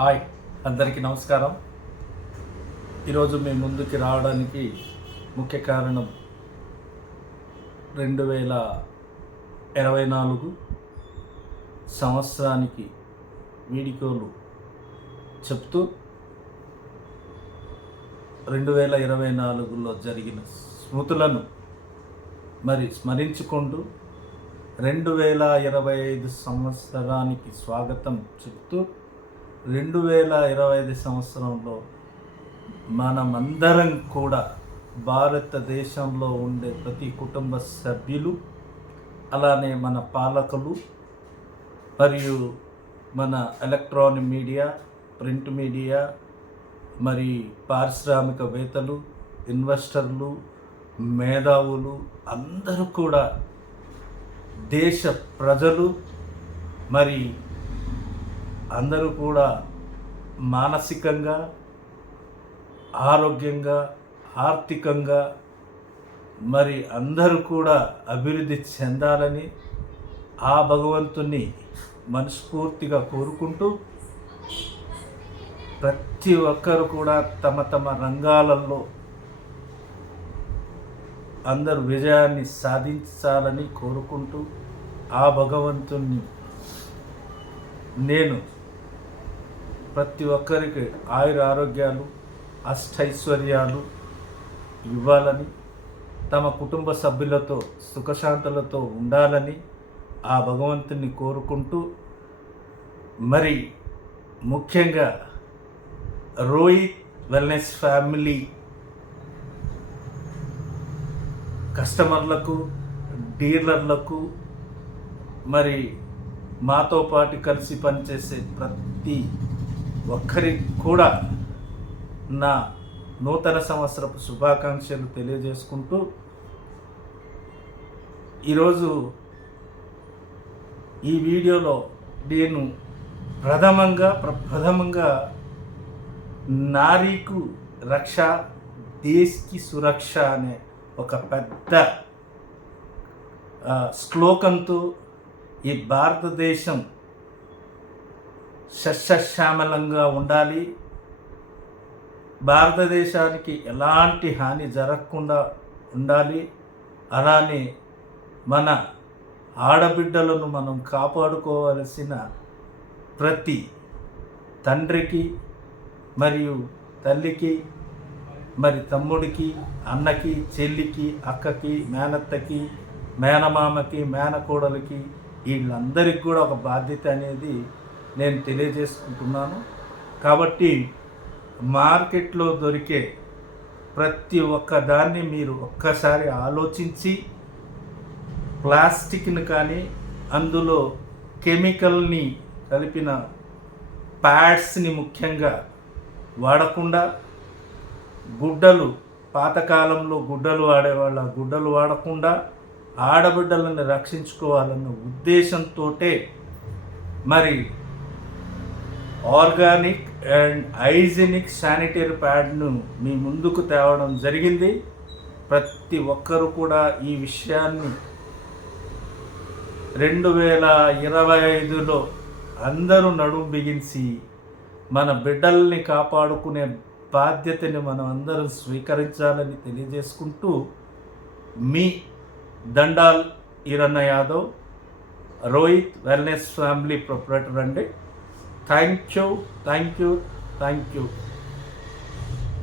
Hi, అందరికీ నమస్కారం. ఈరోజు మీ ముందుకి రావడానికి ముఖ్య కారణం 2024 సంవత్సరానికి వీడ్కోలు చెప్తూ 2024లో జరిగిన స్మృతులను స్మరించుకుంటూ 2025 సంవత్సరానికి స్వాగతం చెప్తూ 2025 సంవత్సరంలో మనమందరం కూడా భారతదేశంలో ఉండే ప్రతి కుటుంబ సభ్యులు, అలానే మన పాలకులు మరియు మన ఎలక్ట్రానిక్ మీడియా, ప్రింట్ మీడియా, మరి పారిశ్రామికవేత్తలు, ఇన్వెస్టర్లు, మేధావులు అందరూ కూడా, దేశ ప్రజలు మరి అందరూ కూడా మానసికంగా, ఆరోగ్యంగా, ఆర్థికంగా మరి అందరూ కూడా అభివృద్ధి చెందాలని ఆ భగవంతుని మనస్ఫూర్తిగా కోరుకుంటూ, ప్రతి ఒక్కరు కూడా తమ తమ రంగాలలో అందరూ విజయాన్ని సాధించాలని కోరుకుంటూ, ఆ భగవంతుని నేను ప్రతి ఒక్కరికి ఆయుర ఆరోగ్యాలు, అష్టైశ్వర్యాలు ఇవ్వాలని, తమ కుటుంబ సభ్యులతో సుఖశాంతులతో ఉండాలని ఆ భగవంతుని కోరుకుంటూ, మరి ముఖ్యంగా రోహిత్ వెల్నెస్ ఫ్యామిలీ కస్టమర్లకు, డీలర్లకు, మరి మాతో పాటు కలిసి పనిచేసే ప్రతి ఒక్కరికి కూడా నా నూతన సంవత్సరపు శుభాకాంక్షలు తెలియజేసుకుంటూ, ఈరోజు ఈ వీడియోలో నేను ప్రథమంగా నారీకు రక్ష, దేశ్కి సురక్ష అనే ఒక పెద్ద శ్లోకంతో ఈ భారతదేశం సస్యశ్యామలంగా ఉండాలి, భారతదేశానికి ఎలాంటి హాని జరగకుండా ఉండాలి, అలానే మన ఆడబిడ్డలను మనం కాపాడుకోవలసిన ప్రతి తండ్రికి మరియు తల్లికి, మరి తమ్ముడికి, అన్నకి, చెల్లికి, అక్కకి, మేనత్తకి, మేనమామకి, మేనకోడలికి, వీళ్ళందరికీ కూడా ఒక బాధ్యత అనేది నేను తెలియజేసుకుంటున్నాను. కాబట్టి మార్కెట్లో దొరికే ప్రతి ఒక్క దాన్ని మీరు ఒక్కసారి ఆలోచించి, ప్లాస్టిక్ని కానీ అందులో కెమికల్ని కలిపిన ప్యాడ్స్ని ముఖ్యంగా వాడకుండా, గుడ్డలు పాతకాలంలో గుడ్డలు వాడేవాళ్ళ గుడ్డలు వాడకుండా ఆడబిడ్డలను రక్షించుకోవాలన్న ఉద్దేశంతో మరి ఆర్గానిక్ అండ్ హైజీనిక్ శానిటరీ ప్యాడ్ను మీ ముందుకు తేవడం జరిగింది. ప్రతి ఒక్కరూ కూడా ఈ విషయాన్ని 2025లో అందరూ నడుము బిగించి మన బిడ్డల్ని కాపాడుకునే బాధ్యతని మనం అందరం స్వీకరించాలని తెలియజేసుకుంటూ, మీ Dandal Eeranna Yadav, Rohit wellness family proprietor అండి. Thank you.